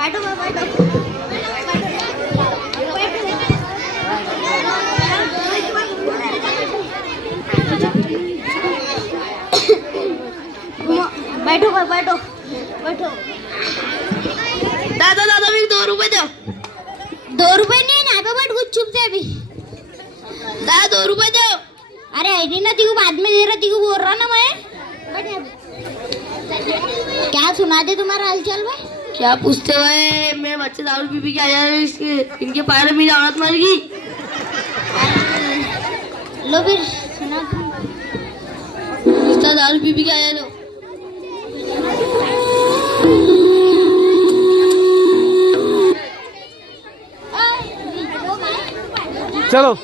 बैठो बैठो बैठो बैठो बैठो। दादा दादा मेरे 2 रुपए दो। 2 रुपए नहीं ना बाबा कुछ चुप से अभी। दादा 2 रुपए दो। अरे ऐडी ना तीको बाद में दे रहा तीको बोल रहा ना मैं। क्या सुना दे तुम्हारा हालचाल भाई? क्या पूछते हुए मैं बच्चे दारू पी पी के आया इसके इनके पैर में मेरी औरत मर गई। लो फिर सुना इसका दारू पी पी के आया लो। चलो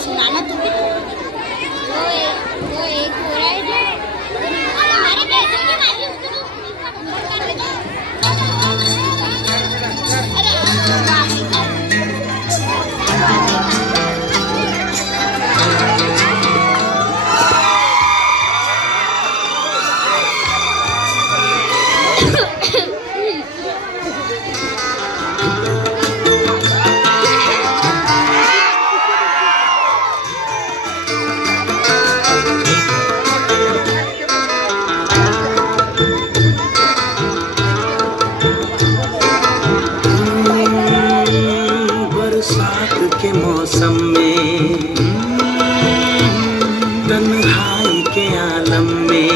सुनाना तुम वो एक हो रहा है जो हमारे पैसों की मारी उसको के मौसम में तन्हाई के आलम में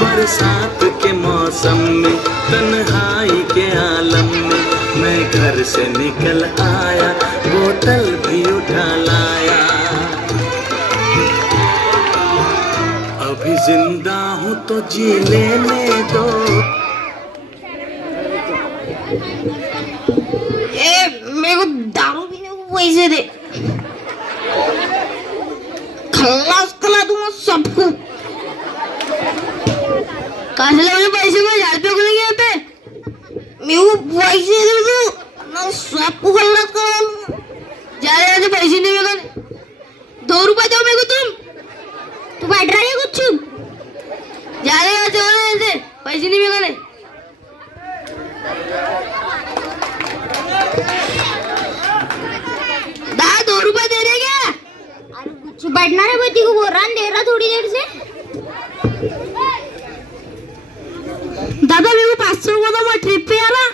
बरसात के मौसम में तन्हाई के आलम में मैं घर से निकल आया बोतल भी उठा लाया। अभी जिंदा हूँ तो जी लेने दो। मेरे को दारू पीने को पैसे दे खल्लास खिला दूंगा सबको। कहाँ से लाऊंगा पैसे? में 1000 रुपये को नहीं आते मेरे को पैसे दे दो ना सबको खल्लास करा दूंगा। जा रहे हैं पैसे नहीं मेरे 2 रुपए दो मेरे को। तू बैठ रहा है कुछ जा रहे हैं पैसे नहीं मेरे दादा 2 रुपए दे रहे क्या? अरे कुछ बैठना रे बच्ची को बोल रहा दे रहा थोड़ी देर से। दादा मेरे को 500 रुपए दो मैं ट्रिप पे आ रहा।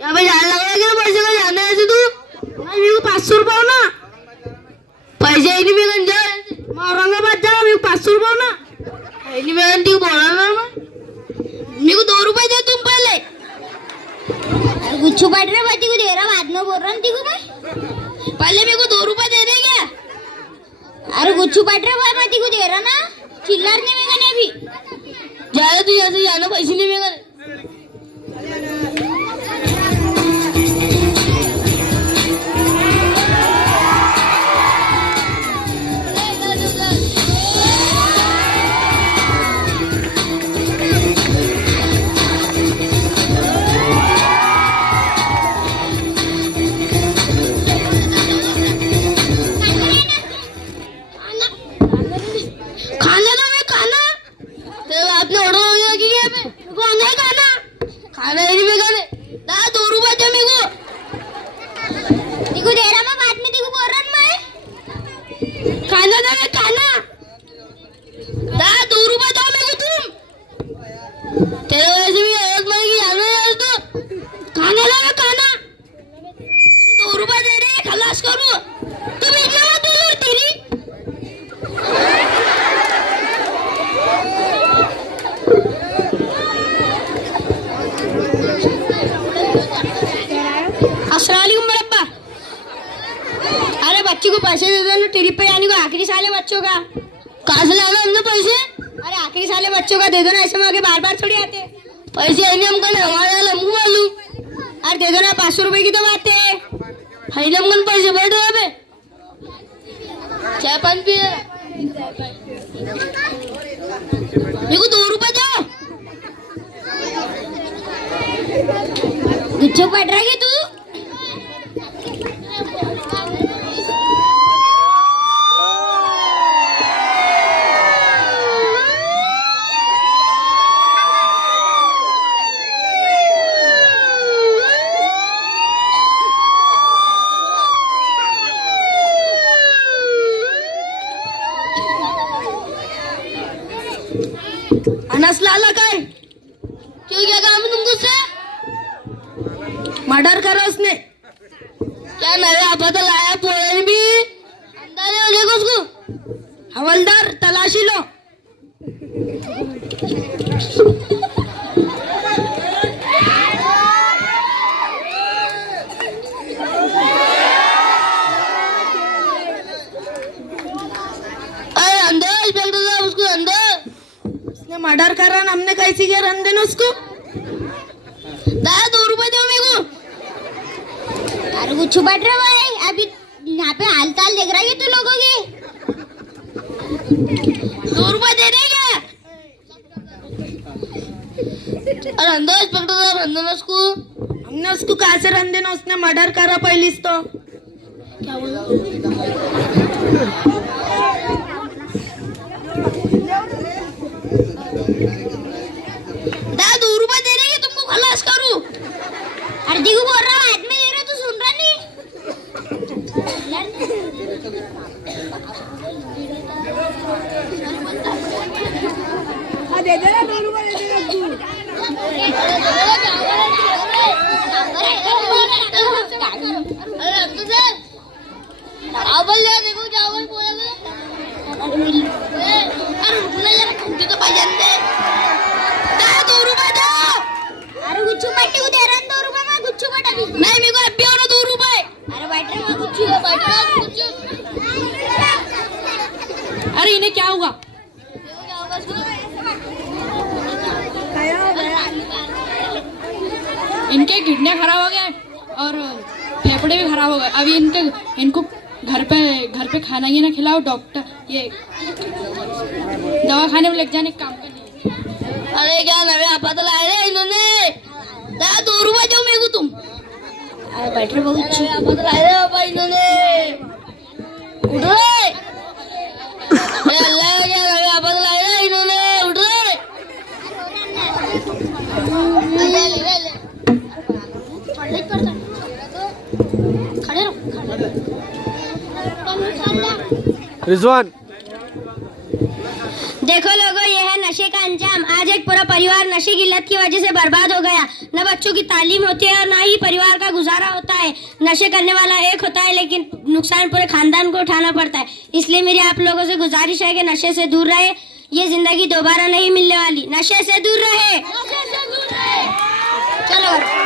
यहाँ पे जाने लग रहा है क्या पैसे का जाना है ऐसे तू? मेरे को 500 रुपए हो ना पैसे ही नहीं मिलन जा मैं औरंगाबाद जा मेरे को 500 रुपए हो ना नहीं मिलन तू बोल रहा ना मेरे को 2 रुपए दे तुम पहले। गुच्छू बैठ रहे बच्ची को दे रहा बाद में बोल रहा थी को मैं पहले मेरे को 2 रुपए दे दे क्या? अरे गुच्छू बैठ रहे भाई बच्ची को दे रहा ना चिल्लार नहीं मेगा ने अभी जा रहे तू ऐसे जाना पैसे नहीं मेगा। खाना तो मैं खाना तेरे आपने ऑर्डर हो गया कि क्या पे खाना है खाना ही नहीं मैं खाने दादा 2 रुपए दे मेरे को। देखो दे रहा मैं बाद में देखो बोल रहा मैं खाना दे मैं खाना दादा 2 रुपए दो मेरे को तुम तेरे वजह से भी औरत मर गई जानो यार तो खाना दे मैं खाना तुम 2 रुपए दे रहे खलास करो तुम इतना मत बोलो तेरी। अस्सलामुअलैकुम बरब्बा। अरे बच्ची को पैसे दे दो ट्रिप पे जाने को आखिरी साल है बच्चों का। कहाँ से लाना हमने पैसे? अरे आखिरी साल है बच्चों का दे दो ना ऐसे में आगे बार बार थोड़ी आते पैसे है नहीं हमको हमारे हमको मालूम। अरे दे दो ना 500 रुपए की तो बात है हमको पैसे बैठ रहे पे चाय पानी पी मेरे को 2 रुपए दो। गुच्छो पड़ रहा है तू क्यों, क्या काम है तुमको उससे? मर्डर करा उसने। क्या नया पता लाया पोड़े भी? अंदाजे हो देखो उसको। हवलदार तलाशी लो। अरे अंदर इंस्पेक्टर साहब, उसको अंदर। उसने मर्डर करा ना, हमने कैसी के रन देना उसको। दादा 2 रुपए दो मेरे को। अरे कुछ बैठ रहा भाई, अभी यहाँ पे हालचाल देख रहा है तू लोगों की। 2 रुपए दे रहे क्या? अरे अंदर इंस्पेक्टर साहब, अंदर उसको। हमने उसको कहा से रन देना, उसने मर्डर करा पहले तो। क्या बोला? दादा 2 रुपए दे रहे हैं, तुमको खलास करूं? अरे देखो बोल रहा हूँ, हाथ में दे रहे तू सुन रहा नहीं? दे देना 2 रुपए दे देना उसको। चावल ले देखो, चावल बोला गया। अरे रुकना यार, ठंडी तो भाई जानते। 2 रुपए दो। अरे गुच्चू पट्टी को दे रहा है 2 रुपए में, गुच्चू पट्टी अभी नहीं, मेरे को अभी और 2 रुपए। अरे बैठ रहे मैं गुच्चू, बैठ रहा गुच्चू। अरे इन्हें क्या हुआ? देखो क्या होगा इसको। इनके किडनी खराब हो गए और फेफड़े भी खराब हो गए। अभी इनको घर पे खाना ये ना खिलाओ, डॉक्टर ये दवा खाने में लग जाने का काम करने। अरे क्या नवे आपा तो लाए रे इन्होंने। 2 रुपए दो मेरे को तुम। अरे बैठ रहे बहुत अच्छी आपा तो लाए रे बाबा इन्होंने। उठ रे। अरे अल्लाह क्या नवे आपा तो लाए रे इन्होंने, उठ रे। ले ले ले। खड़े रहो। रिजवान, देखो लोगों, ये है नशे का अंजाम। आज एक पूरा परिवार नशे की लत की वजह से बर्बाद हो गया। न बच्चों की तालीम होती है और ना ही परिवार का गुजारा होता है। नशे करने वाला एक होता है, लेकिन नुकसान पूरे खानदान को उठाना पड़ता है। इसलिए मेरी आप लोगों से गुजारिश है कि नशे से दूर रहे। ये जिंदगी दोबारा नहीं मिलने वाली। नशे से दूर रहे। चलो।